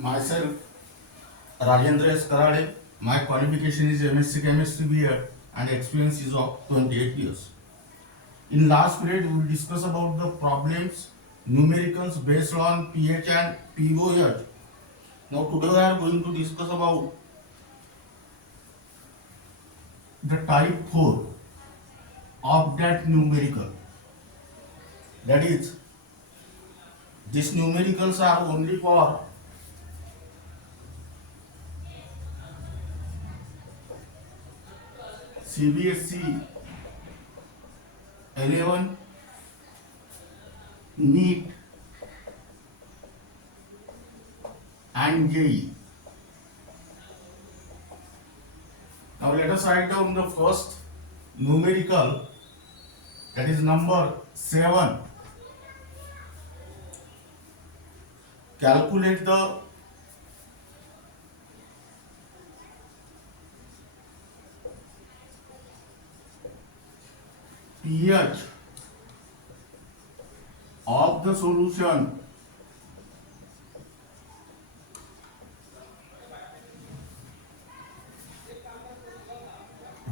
Myself, Rajendra S. Karade. My qualification is MSc Chemistry B.Ed and experience is of 28 years. In last period, we will discuss about the problems, numericals based on pH and pOH. Now today we are going to discuss about the type 4 of that numerical. That is, these numericals are only for CBSE 11, NEET and JEE. Now let us write down the first numerical, that is number 7. Calculate the pH of the solution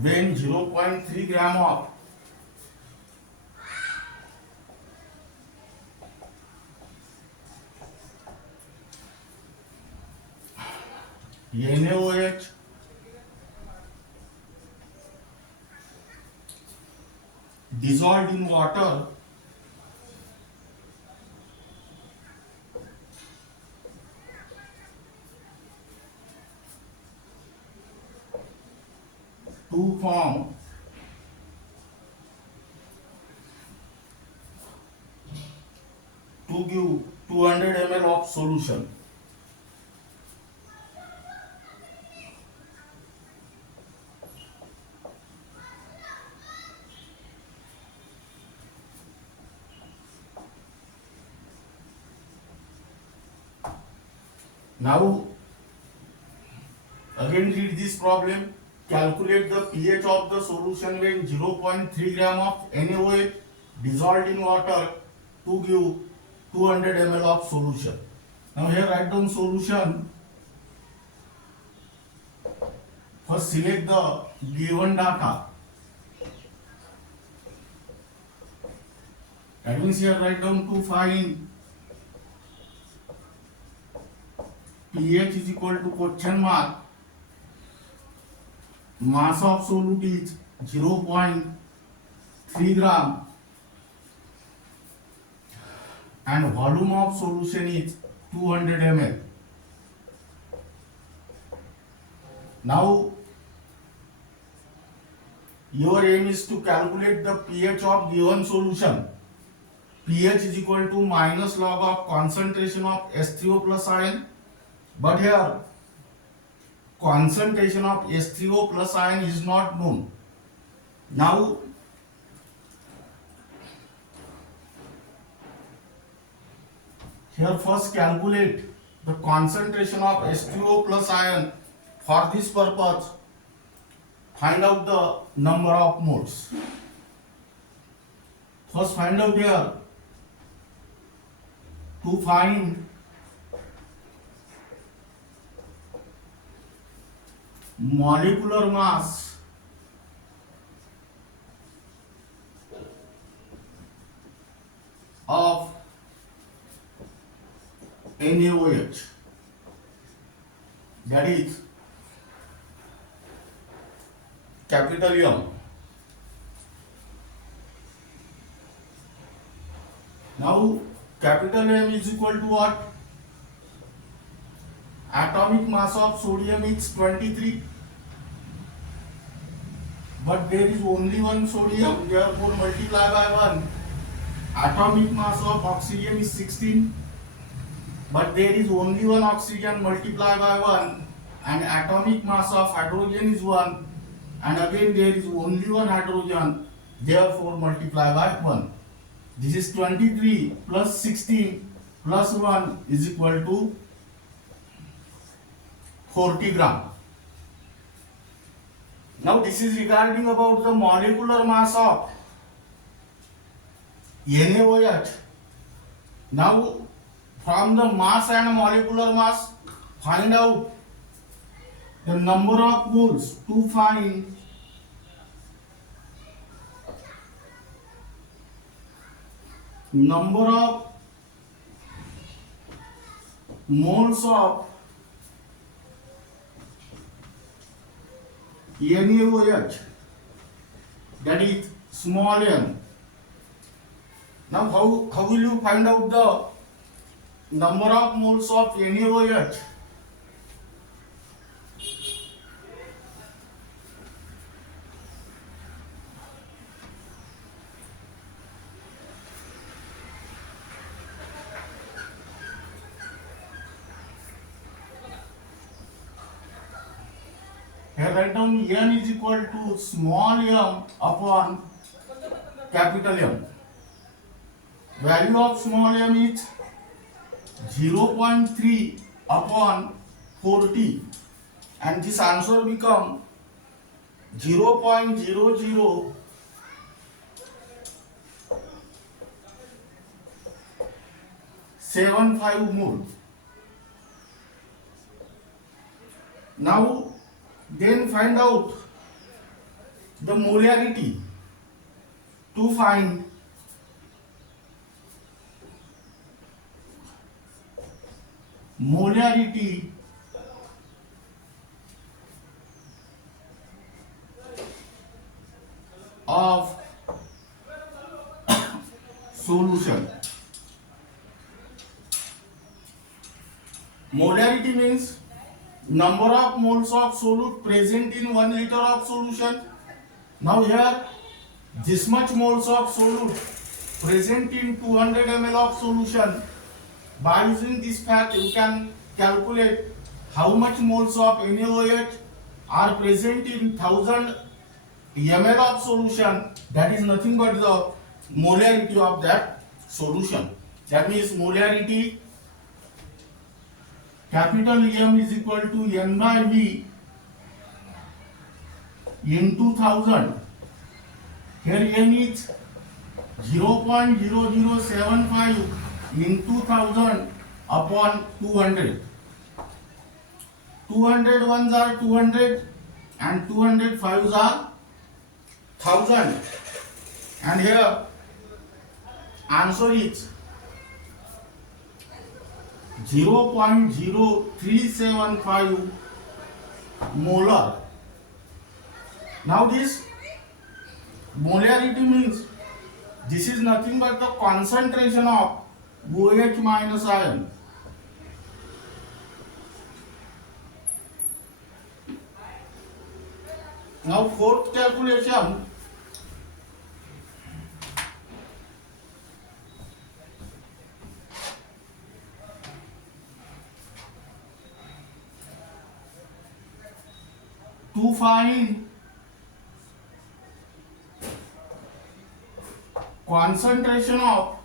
when 0.3 gram of NaOH dissolved in water to form to give 200 ml of solution. Now again read this problem. Calculate the pH of the solution when 0.3 gram of NaOH dissolved in water to give 200 ml of solution. Now here write down solution. First select the given data. That means here write down to find pH is equal to question mark mass of solute is 0.3 gram and volume of solution is 200 ml. Now your aim is to calculate the pH of given solution. pH is equal to minus log of concentration of H3O plus ion, but here concentration of H3O plus ion is not known. Now here first calculate the concentration of H3O plus ion. For this purpose, find out the number of moles. First find out here. To find molecular mass of NaOH, that is capital M. Now capital M is equal to what? Atomic mass of sodium is 23, but there is only one sodium, therefore multiply by 1. Atomic mass of oxygen is 16, but there is only one oxygen, multiply by 1. And atomic mass of hydrogen is 1, and again there is only one hydrogen, therefore multiply by 1. This is 23 plus 16 plus 1 is equal to 40 gram. Now this is regarding about the molecular mass of NaOH. Now from the mass and molecular mass, find out the number of moles. To find number of moles of NaOH, that is small n. Now how will you find out the number of moles of NaOH? Here write down n is equal to small m upon capital M. Value of small m is 0.3 upon 40, and this answer become 0.0075 mole. Now then find out the molarity. To find molarity of solution. Molarity means number of moles of solute present in 1 liter of solution. Now here this much moles of solute present in 200 ml of solution. By using this fact you can calculate how much moles of NaOH are present in 1000 ml of solution. That is nothing but the molarity of that solution. That means molarity capital M is equal to N by V into 1000. Here N is 0.0075 into 1000 upon 200. 200 ones are 200 and 200 fives are 1000. And here answer is 0.0375 molar. Now this molarity means this is nothing but the concentration of OH minus ion. Now fourth calculation, to find concentration of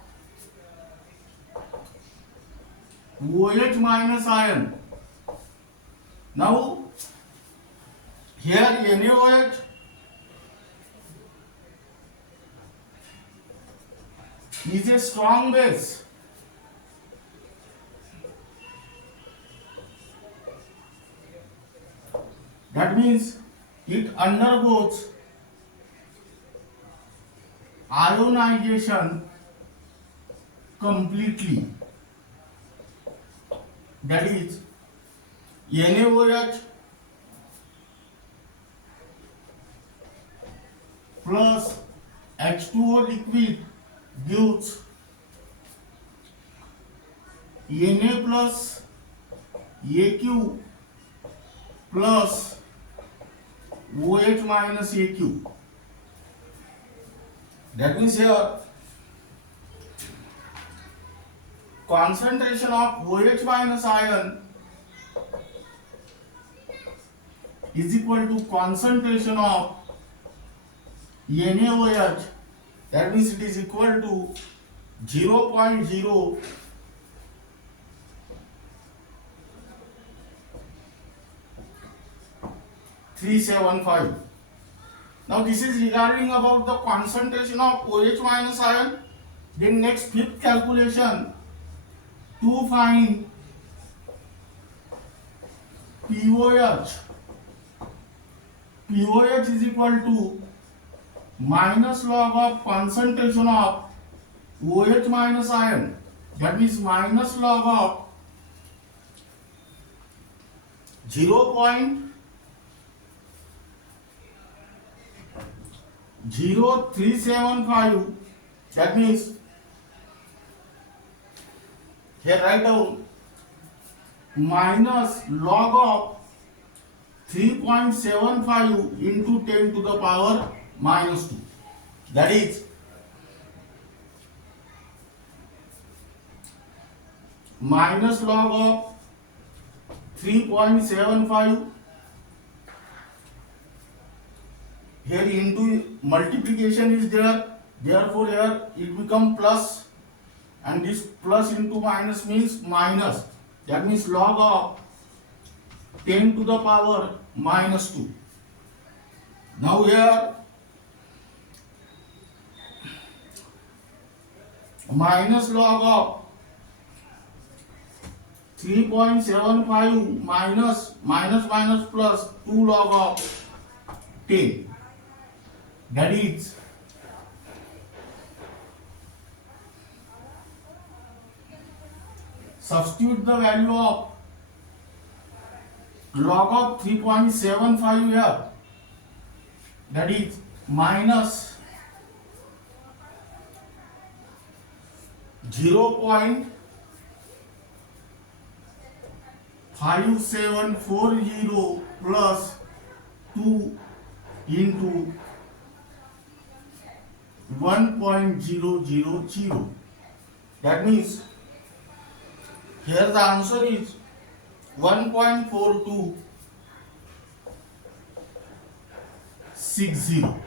OH minus ion. Now here NaOH is a strong base. That means it undergoes ionization completely. That is NaOH plus H2O liquid gives Na plus AQ plus OH minus AQ. That means here concentration of OH minus ion is equal to concentration of NaOH. That means it is equal to 0.0375. Now this is regarding about the concentration of OH minus ion. Then next fifth calculation, to find POH is equal to minus log of concentration of OH minus ion, that means minus log of 0.0375, that means here write down minus log of 3.75 into 10 to the power minus 2, that is minus log of 3.75, here into multiplication is there, therefore here it become plus, and this plus into minus means minus, that means log of 10 to the power minus 2. Now here minus log of 3.75 minus plus 2 log of 10, that is substitute the value of log of 3.75 here, that is minus 0.5740 plus 2 into 1.000, that means here the answer is 1.4260.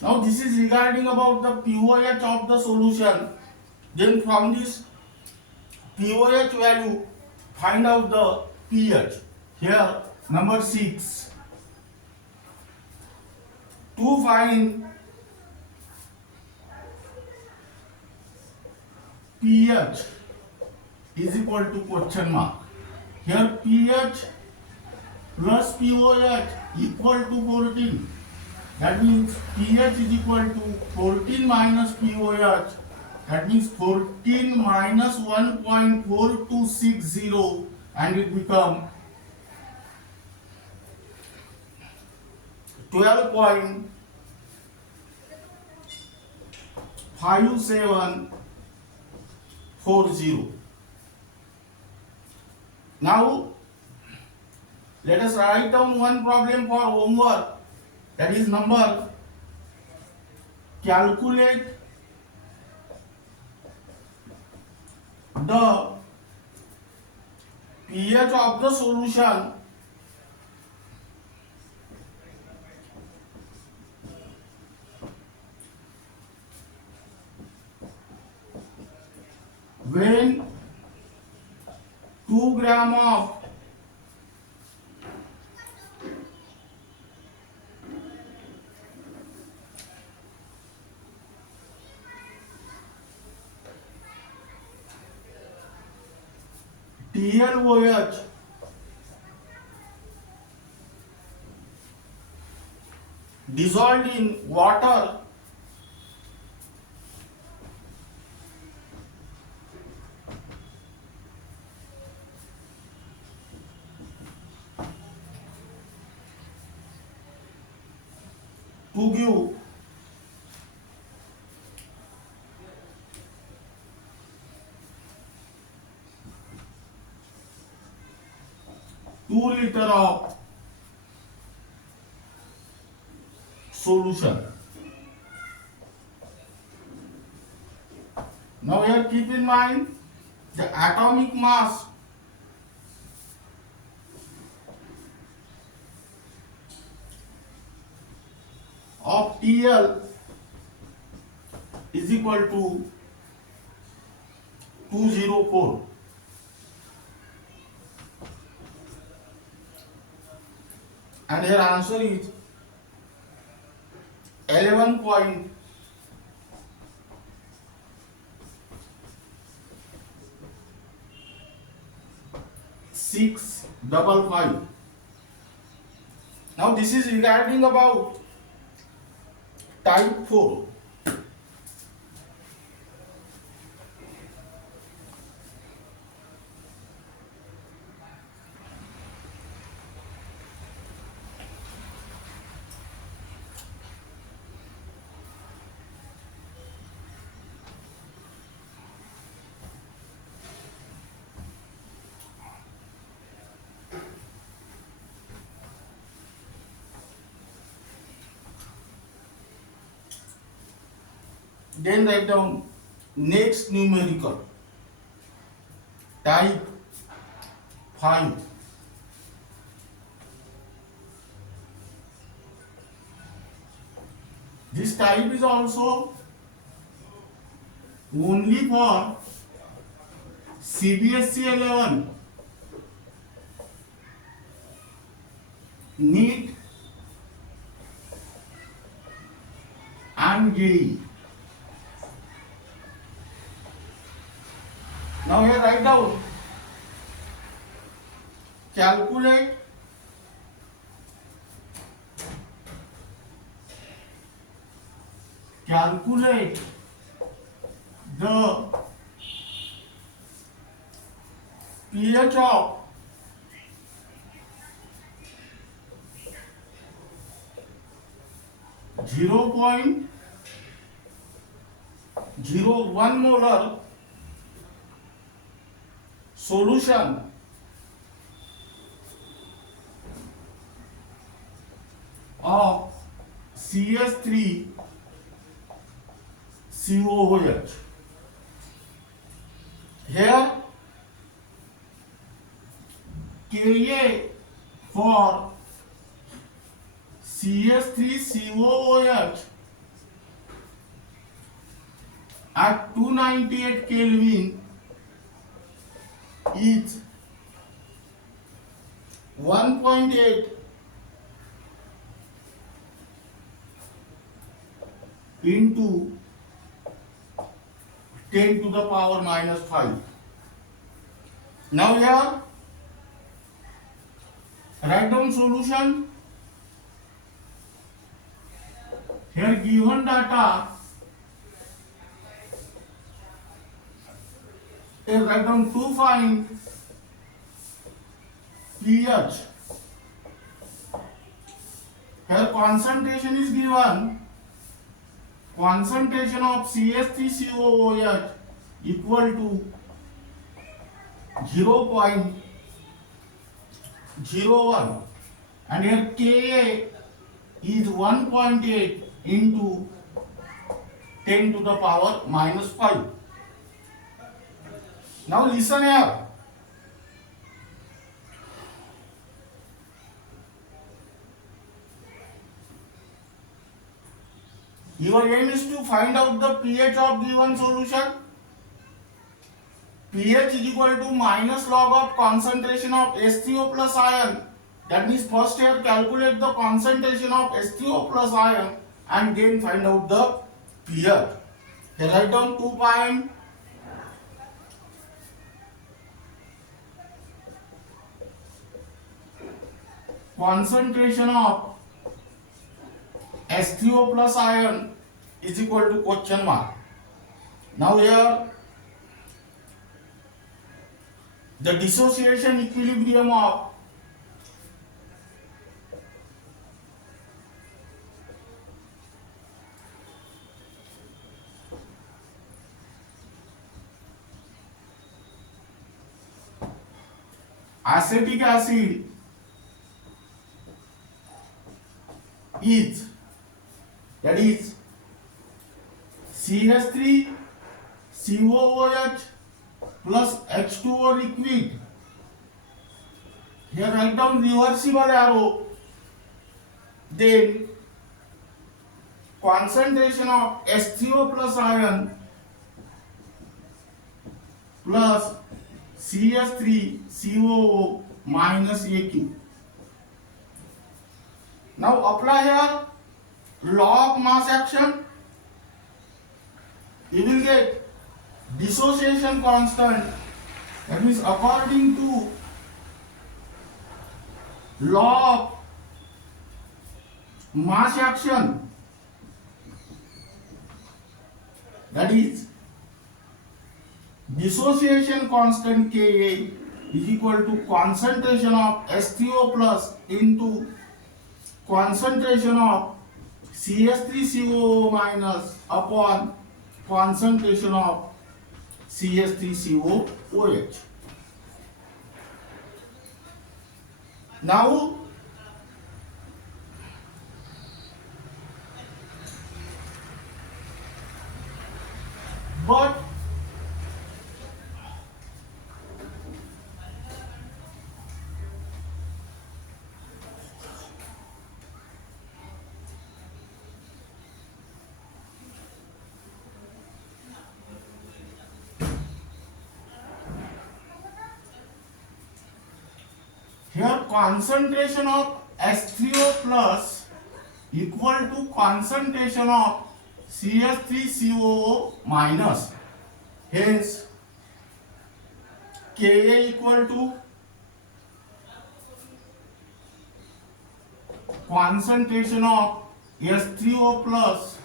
Now this is regarding about the POH of the solution. Then from this POH value find out the pH. Here number 6. To find pH is equal to question mark. Here pH plus POH equal to 14. That means pH is equal to 14 minus POH. That means 14 minus 1.4260, and it become 12.5740. Now let us write down one problem for homework, that is number, calculate the pH of the solution when 2 gram of TLOH dissolved in water to give liter of solution. Now here keep in mind the atomic mass of TL is equal to 204. And here answer is 11.6 555. Now this is regarding about type 4. Then write down next numerical, type 5. This type is also only for CBSE 11, NEET and JEE. Now here write down calculate the pH of zero point 0.01 molar solution of CS3COOH. Here Ka for CS3COOH at 298 Kelvin is 1.8 into 10 to the power minus 5. Now here write down solution. Here given data, here write down to find pH. Here concentration is given. Concentration of CS3COOH equal to 0.01 and here Ka is 1.8 into 10 to the power minus 5. Now listen here. Your aim is to find out the pH of given solution. pH is equal to minus log of concentration of H3O plus ion. That means first here calculate the concentration of H3O plus ion and then find out the pH. Here write down 2 point concentration of H3O plus ion is equal to question mark. Now here the dissociation equilibrium of acetic acid is, that is CH3COOH plus H2O liquid. Here write down reversible arrow. Then concentration of H3O plus ion plus CH3COO minus AQ. Now apply here law of mass action. You will get dissociation constant, that means according to law of mass action, that is dissociation constant Ka is equal to concentration of H3O plus into concentration of CH3COO minus upon concentration of CH3COOH. Now but here concentration of H3O plus equal to concentration of CH3COO minus. Hence, Ka equal to concentration of H3O plus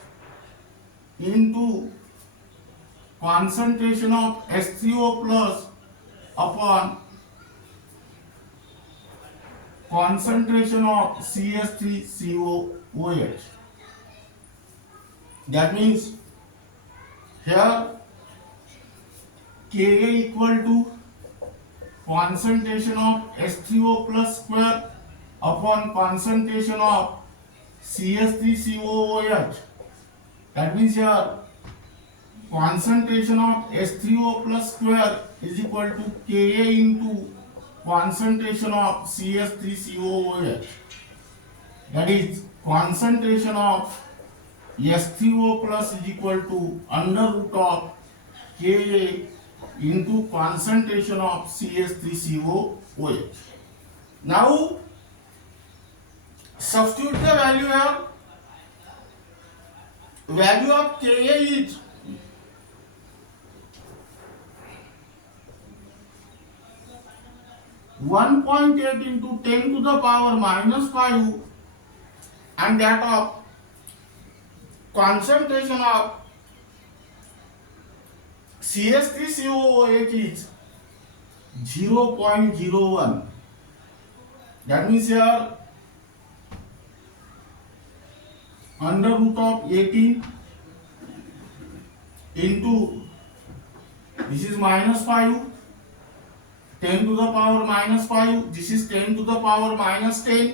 into concentration of H3O plus upon concentration of CH3COOH. That means here Ka equal to concentration of H3O plus square upon concentration of CH3COOH. That means here concentration of H3O plus square is equal to Ka into concentration of CH3COOH. That is concentration of H3O plus is equal to under root of Ka into concentration of CH3COOH. Now substitute the value here. Value of Ka is 1.8 into 10 to the power minus 5, and that of concentration of CH3COOH is 0.01. That means here under root of 18 into, this is minus 5, 10 to the power minus 5, this is 10 to the power minus 10,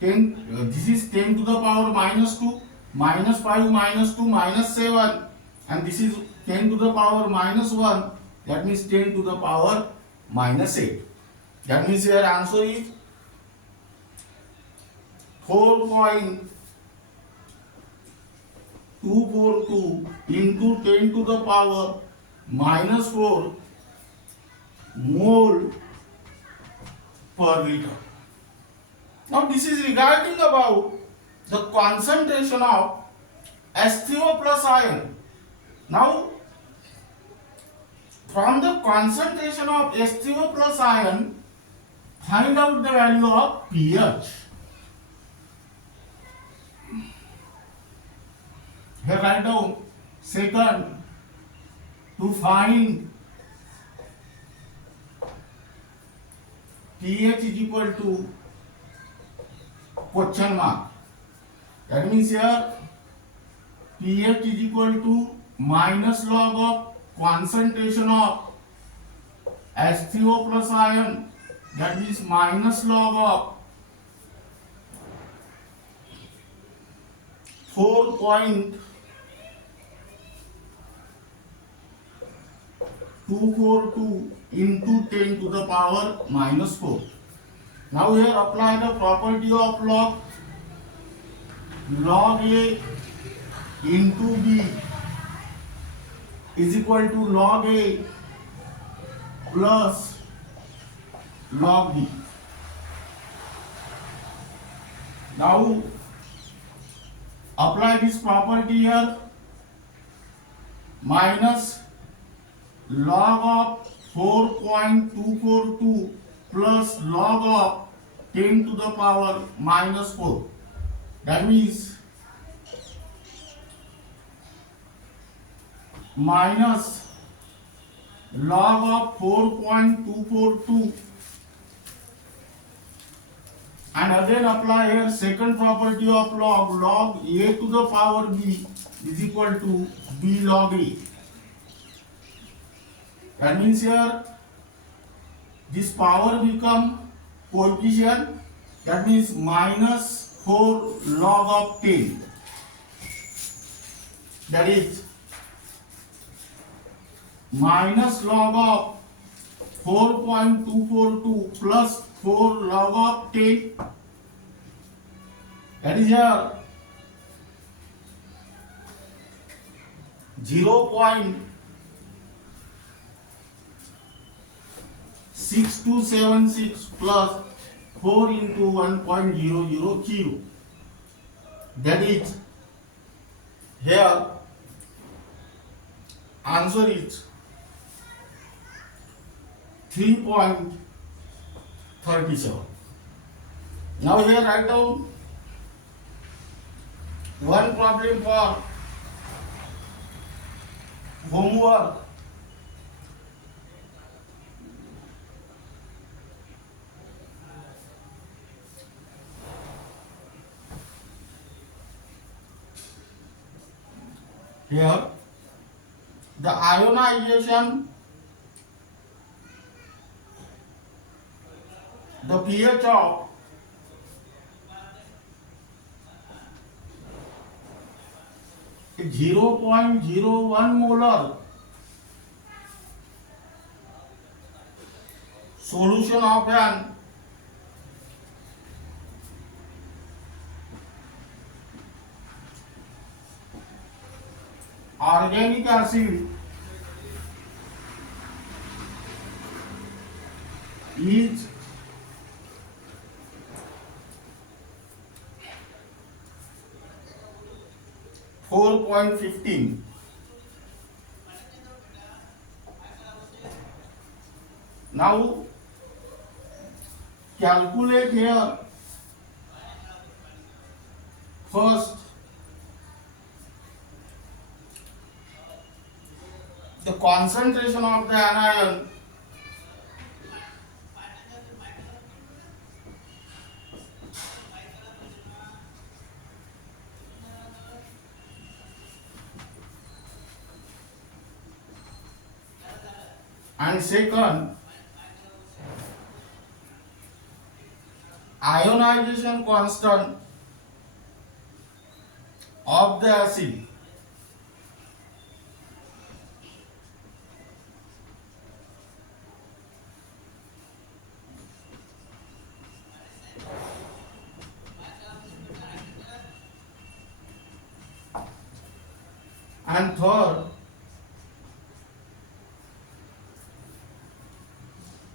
this is 10 to the power minus 2, minus 5 minus 2 minus 7, and this is 10 to the power minus 1, that means 10 to the power minus 8. That means your answer is 4.242 into 10 to the power minus 4 mole per liter. Now this is regarding about the concentration of H3O plus ion. Now from the concentration of H3O plus ion, find out the value of pH. Here write down second, to find pH is equal to question mark. That means here pH is equal to minus log of concentration of H3O plus ion, that means minus log of 4.242 into 10 to the power minus 4. Now here apply the property of log. Log A into B is equal to log A plus log B. Now apply this property here. Minus log of 4.242 plus log of 10 to the power minus 4. That means minus log of 4.242, and again apply here second property of log a to the power b is equal to b log a. That means here this power become coefficient, that means minus 4 log of 10, that is minus log of 4.242 plus 4 log of 10, that is here 0.6276 plus 4 into 1.000, that is here answer is 3.37. Now here write down one problem for homework. Here the ionization, the pH of a 0.01 molar solution of an organic acid is 4.15. Now calculate here first the concentration of the anion and second ionization constant of the acid and third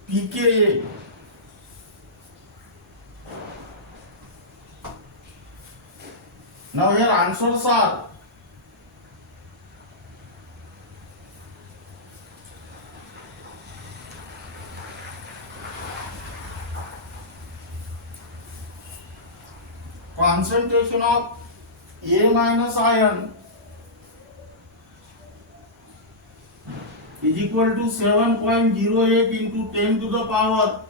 pKa. Now here answers are concentration of A minus ion is equal to 7.08 into 10 to the power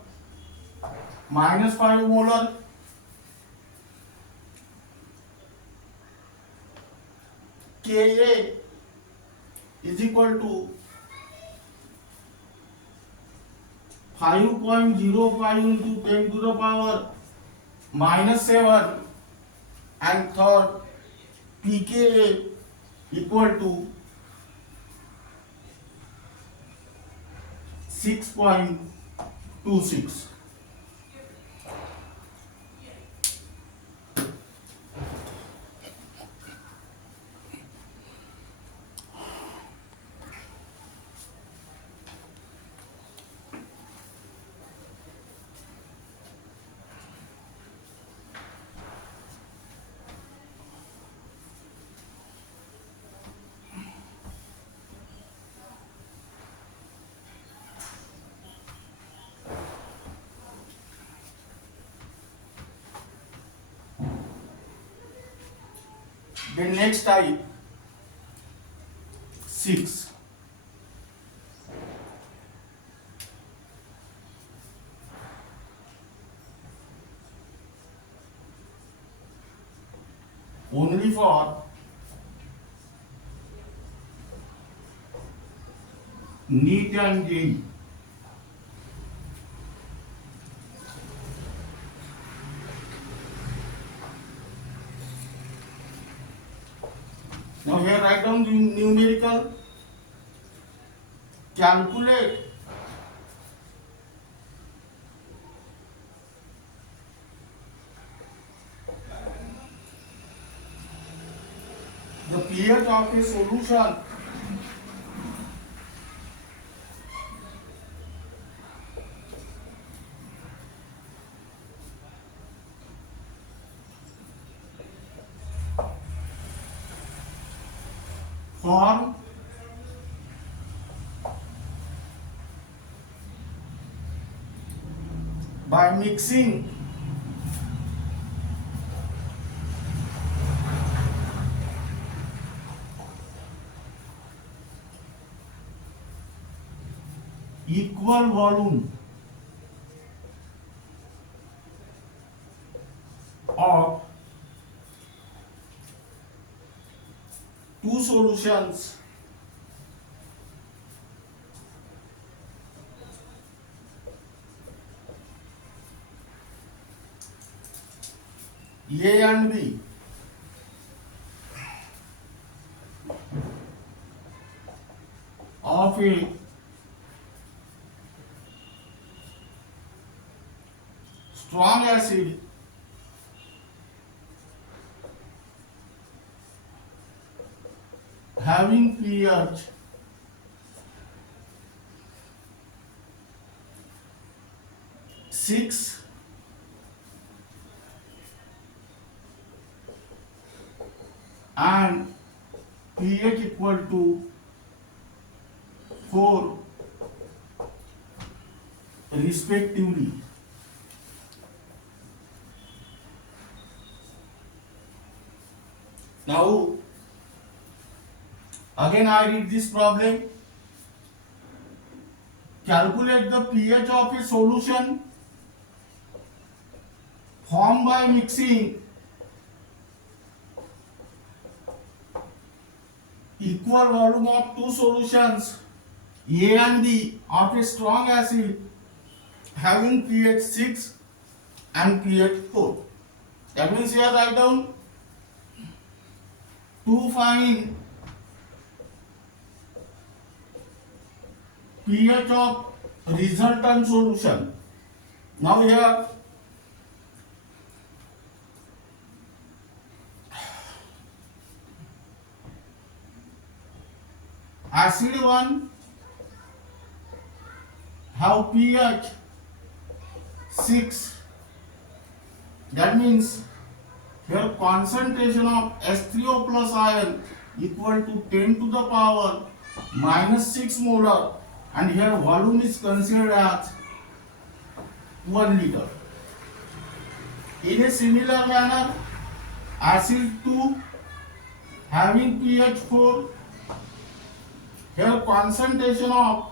minus 5 molar. Ka is equal to 5.05 into 10 to the power minus 7, and third pKa equal to 6.26. Then next type 6. Only for NEET and JEE. Now here write down the numerical. Calculate the pH of a solution formed by mixing equal volume of two solutions A and B of a strong acid having pH 6 and pH equal to 4 respectively. Now again I read this problem. Calculate the pH of a solution formed by mixing equal volume of two solutions A and B of a strong acid having pH 6 and pH 4. That means here write down to find pH of resultant solution. Now here acid 1 have pH 6. That means here concentration of H3O plus ion equal to 10 to the power minus 6 molar, and here volume is considered as 1 liter. In a similar manner, acid 2 having pH 4, here concentration of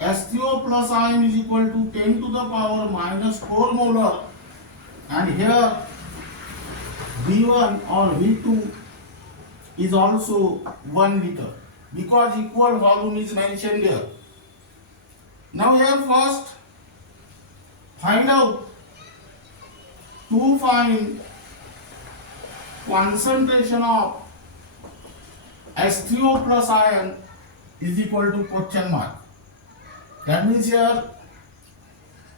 H3O plus ion is equal to 10 to the power minus 4 molar, and here V1 or V2 is also 1 liter because equal volume is mentioned here. Now here first find out to find concentration of H3O plus ion is equal to question mark. That means here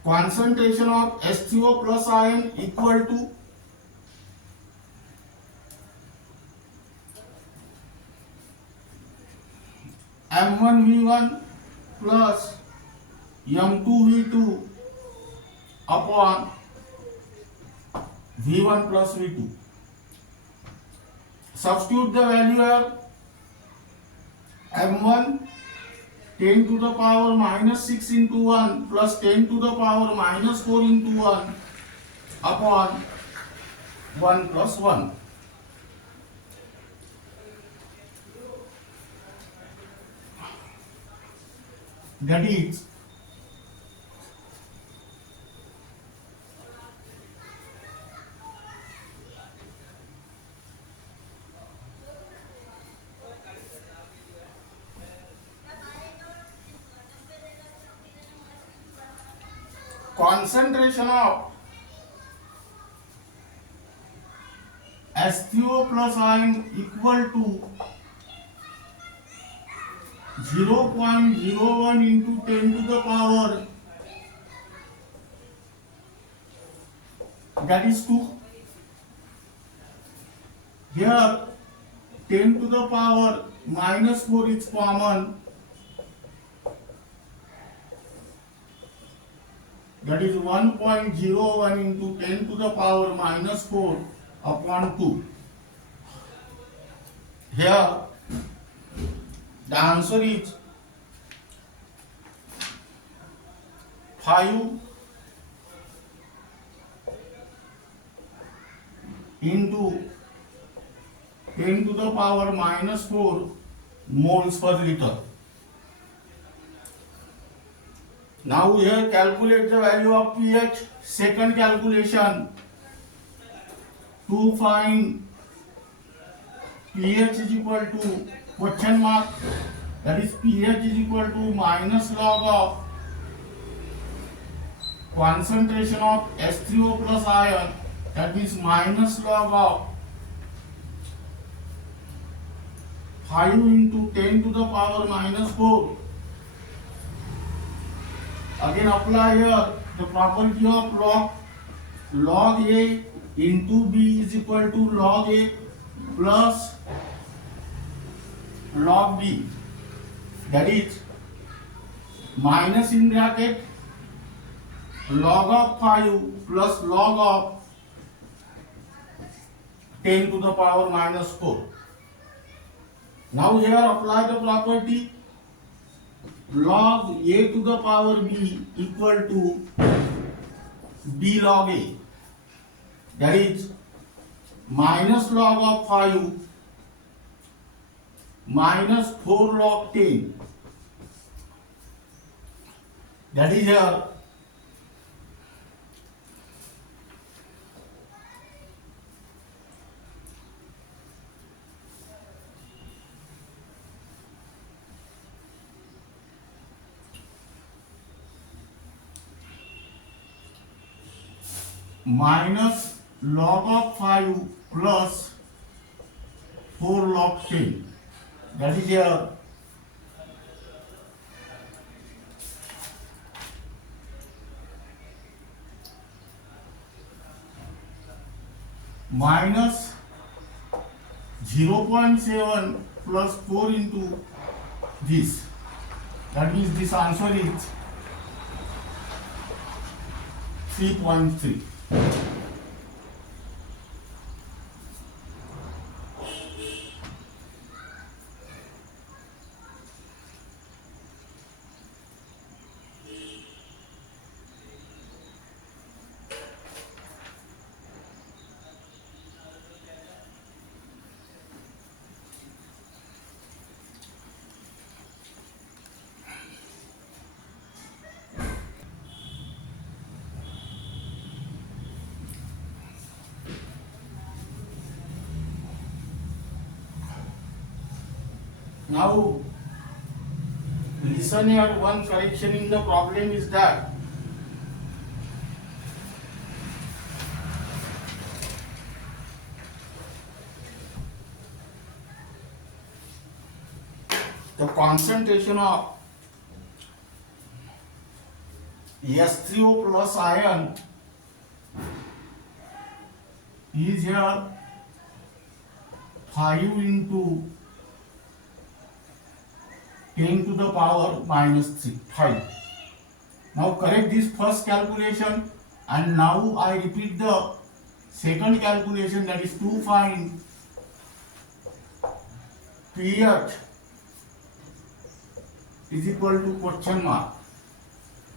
concentration of H3O plus ion equal to M1V1 plus M2V2 upon V1 plus V2. Substitute the value here. M1 10 to the power minus 6 into 1 plus 10 to the power minus 4 into 1 upon 1 plus 1. that is concentration of H3O plus ion equal to 0.01 into 10 to the power, that is 2. Here 10 to the power minus 4 is common, that is 1.01 into 10 to the power minus 4 upon 2. Here the answer is 5 into 10 to the power minus 4 moles per liter. Now here calculate the value of pH. Second calculation, to find pH is equal to question mark, that is pH is equal to minus log of concentration of H3O plus ion, that is minus log of 5 into 10 to the power minus 4. Again apply here the property of log. Log A into B is equal to log A plus log B, that is minus in bracket log of 5 plus log of 10 to the power minus 4. Now here apply the property log A to the power B equal to B log A, that is minus log of 5 minus 4 log 10, that is here minus log of 5 plus 4 log 10, that is here minus 0.7 plus 4 into this, that means this answer is 3.3. Now listen here, one correction in the problem is that the concentration of H3O plus ion is here 5 into 10 to the power minus 5. Now correct this first calculation, and now I repeat the second calculation, that is to find pH is equal to question mark,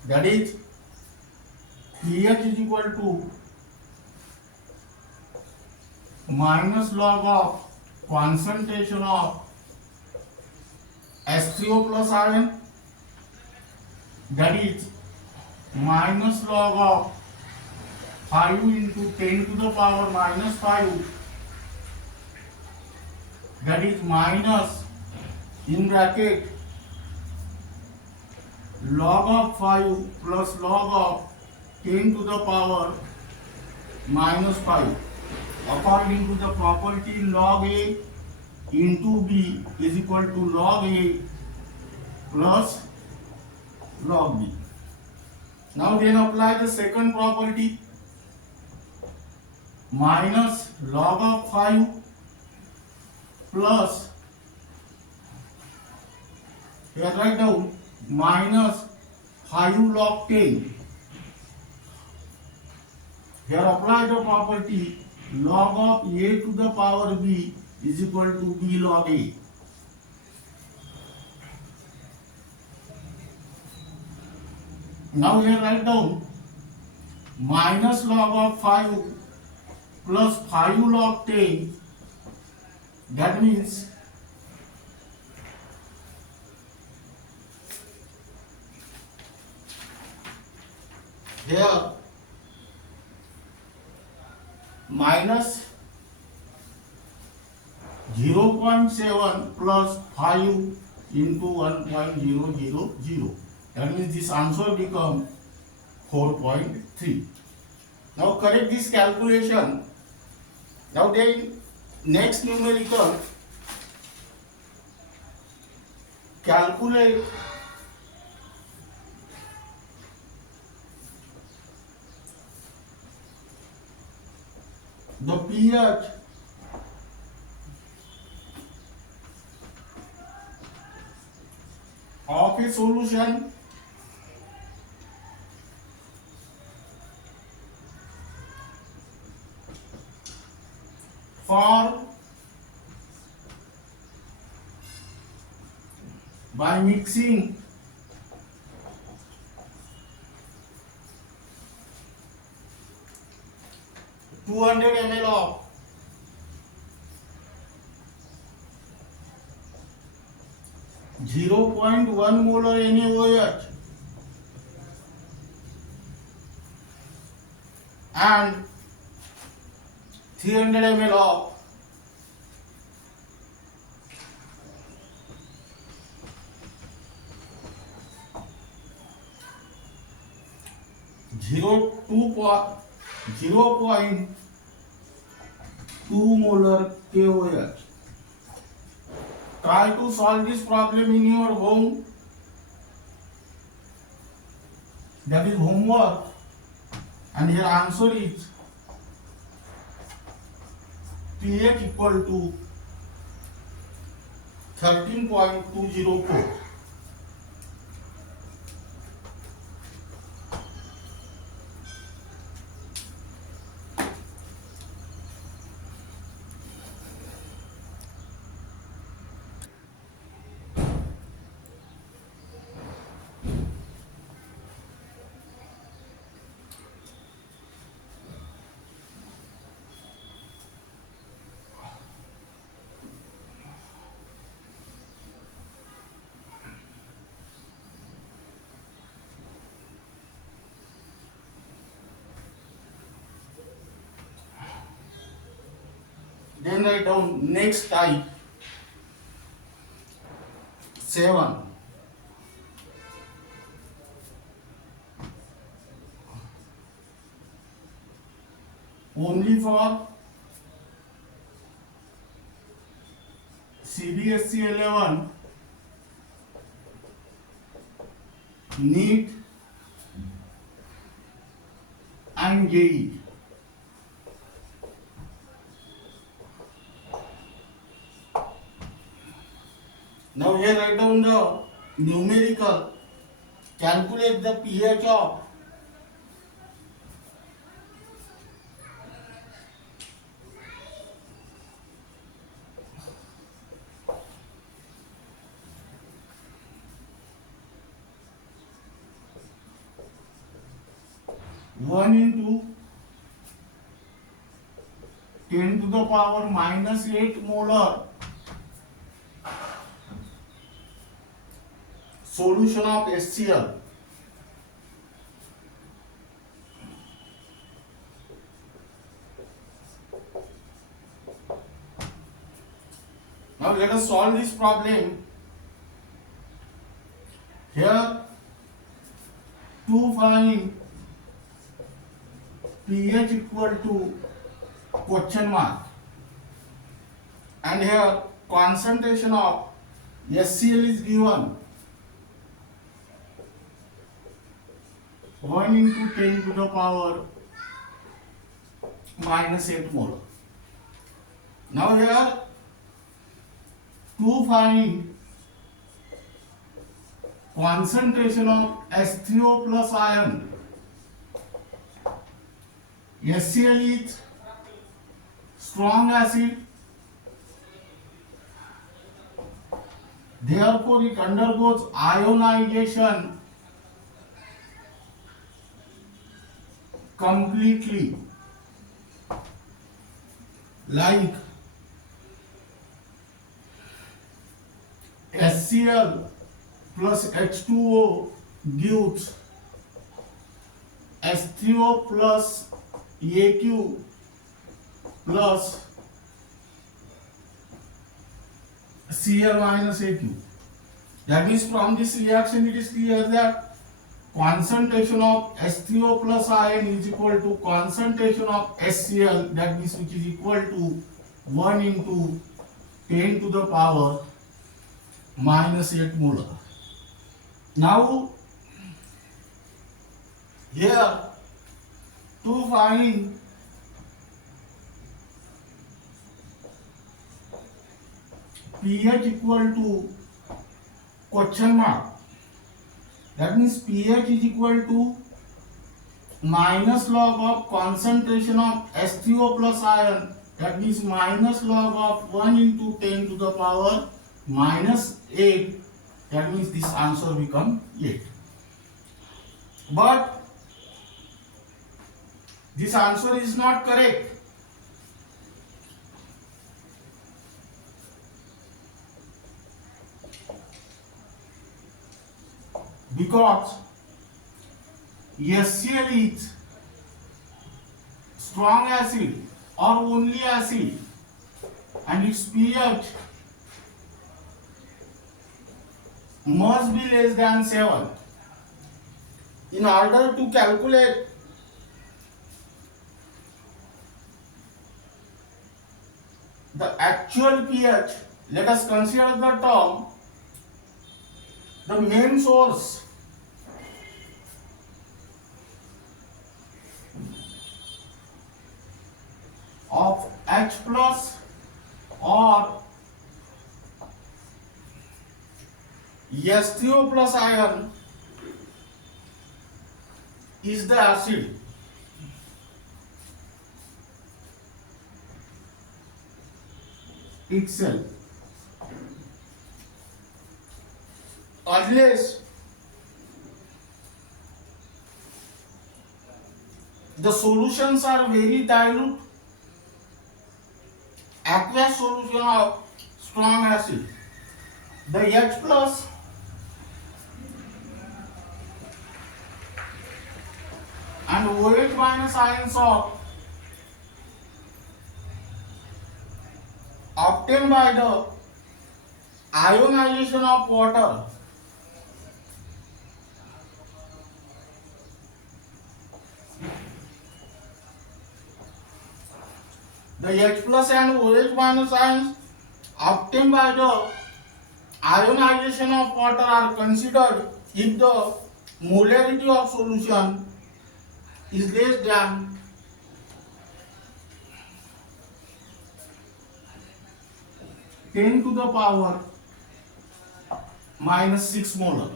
that is pH is equal to minus log of concentration of H3O plus ion that is minus log of 5 into 10 to the power minus 5, that is minus in bracket log of 5 plus log of 10 to the power minus 5, according to the property log A into B is equal to log A plus log B. Now then apply the second property, minus log of 5 plus, here write down, minus 5 log 10. Here apply the property log of A to the power B is equal to B log A. Now here write down minus log of 5 plus 5 log 10, that means here minus 0.7 plus 5 into 1.000. That means this answer becomes 4.3. Now correct this calculation. Now then next numerical, calculate the pH of a solution for by mixing 200 ml of 0.1 molar NaOH and 300 ml of 0.2 molar KOH. Try to solve this problem in your home. That is homework. And your answer is pH equal to 13.204. Then write down next type 7. Only for CBSE 11 NEET and JEE. Now here write down the numerical. Calculate the pH of one into 10 to the power minus 8 molar solution of HCl. let us solve this problem. Here to find pH equal to question mark, and here concentration of HCl is given 1 into 10 to the power minus 8 mole. Now here to find concentration of H3O plus ion, HCl is strong acid, therefore it undergoes ionization completely, like HCl plus H2O gives H3O plus AQ plus Cl minus AQ. That means from this reaction it is clear that concentration of H3O plus ion is equal to concentration of HCl, that means which is equal to 1 into 10 to the power minus 8 molar. Now here to find pH equal to question mark, that means pH is equal to minus log of concentration of H3O plus ion, that means minus log of 1 into 10 to the power minus 8, that means this answer become 8. But this answer is not correct. Because HCl is strong acid or only acid, and its pH must be less than 7. In order to calculate the actual pH, let us consider the term the main source of H plus or H3O plus ion is the acid. Itself, unless the solutions are very dilute, aqueous solution of strong acid, the H plus and OH minus ions of obtained by the ionization of water the H plus and OH minus ions obtained by the ionization of water are considered if the molarity of solution is less than 10 to the power minus 6 molar.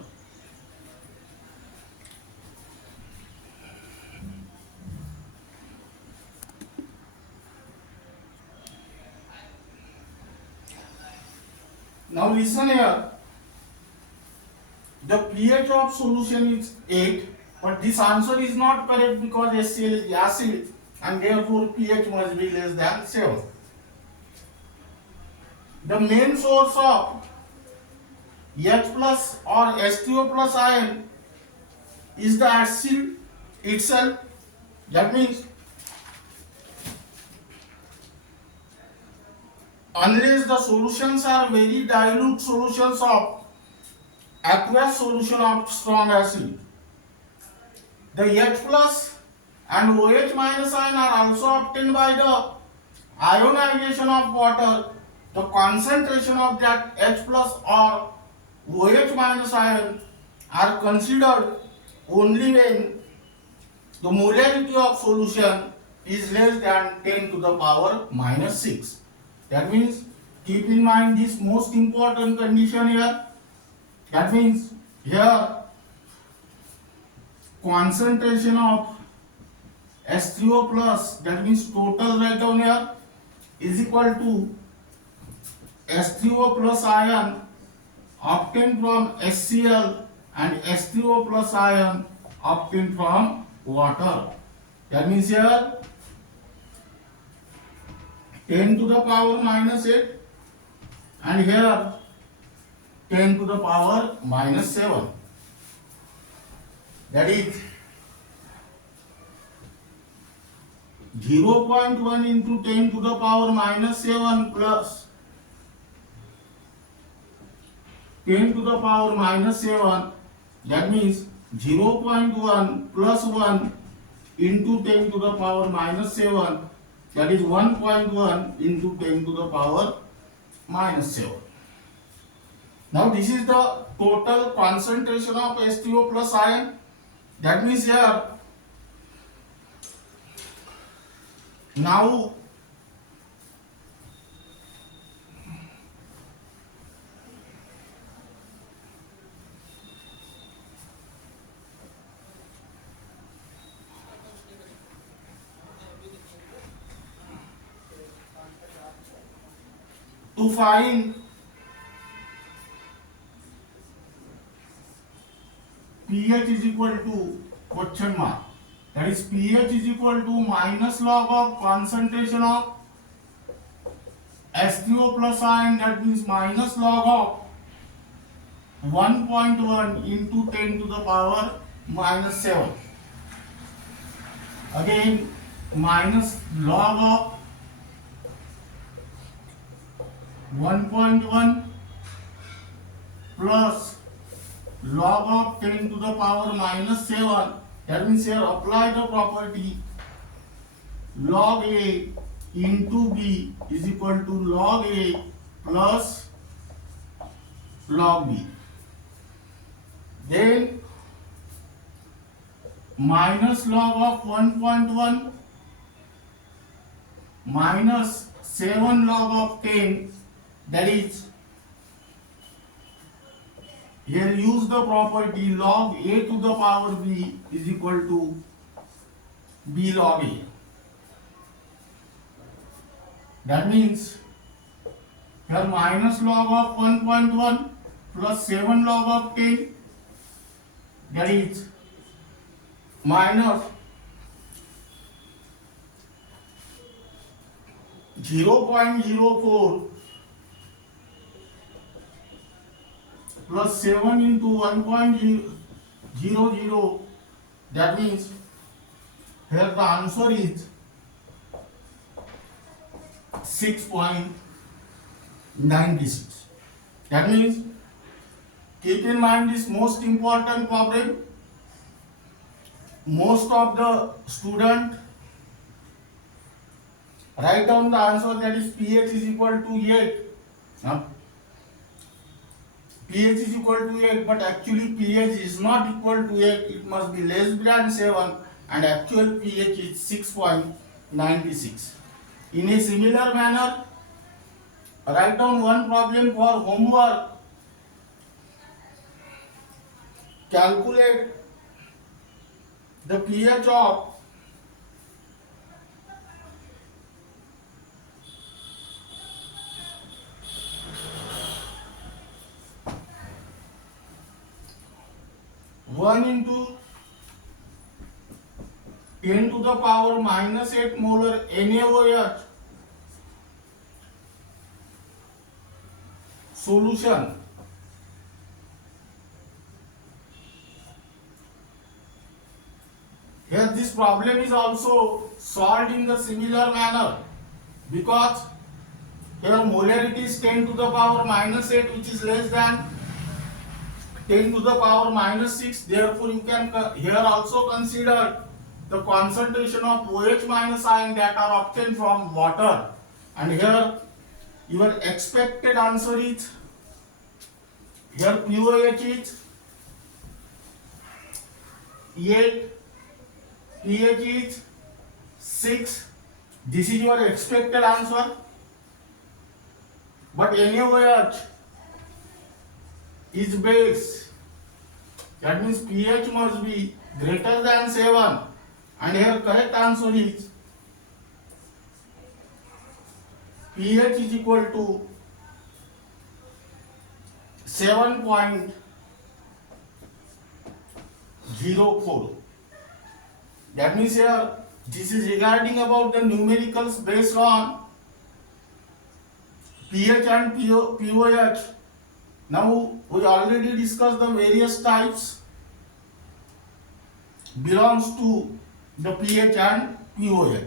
Now listen here, the pH of solution is 8, but this answer is not correct because HCl is acid and therefore pH must be less than 7. The main source of H plus or H3O plus ion is the acid itself. That means unless the solutions are very dilute solutions of aqueous solution of strong acid. The H plus and OH minus ion are also obtained by the ionization of water. The concentration of that H plus or OH minus ion are considered only when the molarity of solution is less than 10 to the power minus 6. That means keep in mind this most important condition here. That means here concentration of H3O plus, that means total write down here, is equal to H3O plus ion obtained from HCl and H3O plus ion obtained from water. That means here 10 to the power minus 8 and here 10 to the power minus 7. That is 0.1 into 10 to the power minus 7 plus 10 to the power minus 7. That means 0.1 plus 1 into 10 to the power minus 7. That is 1.1 into 10 to the power minus 7. Now this is the total concentration of H2O plus ion. That means here now to find pH is equal to question mark. That is pH is equal to minus log of concentration of H3O plus ion, that means minus log of 1.1 into 10 to the power minus 7. Again minus log of 1.1 plus log of 10 to the power minus 7. That means here apply the property log A into B is equal to log A plus log B. Then minus log of 1.1 minus 7 log of 10, that is here use the property log A to the power B is equal to B log A. That means here minus log of 1.1 plus 7 log of 10, that is minus 0.04 plus 7 into 1.00, that means here the answer is 6.96. That means keep in mind this most important problem. Most of the student write down the answer, that is pH is equal to 8. Now, pH is equal to 8, but actually pH is not equal to 8, it must be less than 7 and actual pH is 6.96. In a similar manner, write down one problem for homework. Calculate the pH of one into 10 to the power minus 8 molar NaOH solution. Here this problem is also solved in the similar manner, because Here molarity is 10 to the power minus 8, which is less than 10 to the power minus 6. Therefore, you can here also consider the concentration of OH minus ion that are obtained from water. And here your expected answer is, here POH is 8, pH is 6. This is your expected answer. But NaOH is base. That means pH must be greater than 7. And here correct answer is pH is equal to 7.04. That means here this is regarding about the numericals based on pH and POH. Now we already discussed the various types belongs to the pH and POH.